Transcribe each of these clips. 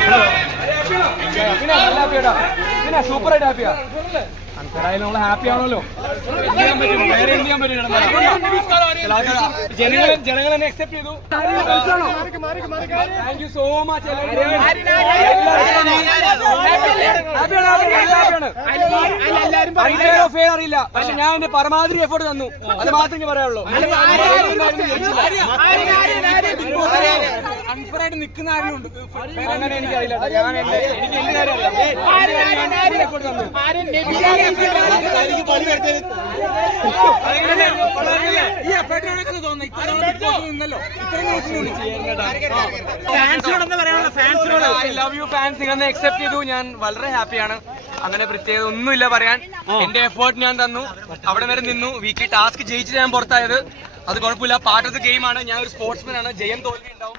അങ്ങനായാലും നമ്മള് ഹാപ്പി ആണല്ലോ വേറെ എന്ത് ചെയ്യാൻ പറ്റും ജനങ്ങൾ തന്നെ അക്സെപ്റ്റ് ചെയ്തു താങ്ക് യു സോ മച്ച് അറിയില്ല പക്ഷെ ഞാൻ എന്റെ പരമാവധി എഫേർട്ട് തന്നു അത് മാത്രമേ പറയാനുള്ളൂ അൺഫറായിട്ട് നിൽക്കുന്ന ആരുമുണ്ട് എക്സെപ്റ്റ് ചെയ്തു ഞാൻ വളരെ ഹാപ്പിയാണ് അങ്ങനെ പ്രത്യേകത ഇല്ല പറയാൻ എന്റെ എഫേർട്ട് ഞാൻ തന്നു അവിടെ വരെ നിന്നു വീക്കി ടാസ്ക് ജയിച്ചിട്ട് ഞാൻ പുറത്തായത് അത് കുഴപ്പമില്ല പാട്ടത് ഗെയിമാണ് ഞാൻ ഒരു സ്പോർട്സ്മാൻ ആണ് ജയം തോൽവി ഉണ്ടാവും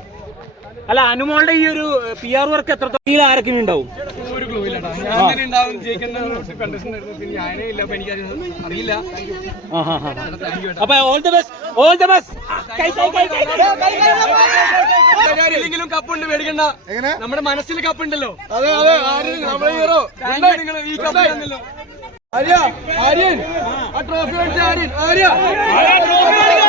അല്ല അനുമോളുടെ ഈ ഒരു പി ആർ വർക്ക് എത്ര തൊഴിൽ ആരൊക്കെ ഉണ്ടാവും അപ്പൊ ഓൾ ദ ബെസ്റ്റ് ഏതെങ്കിലും കപ്പുണ്ട് മേടിക്കണ്ട നമ്മുടെ മനസ്സിൽ കപ്പുണ്ടല്ലോ അതെ അതെ ആര്യോ ആര്യൻ ആ ട്രോഫി ആര്യൻ ആര്യ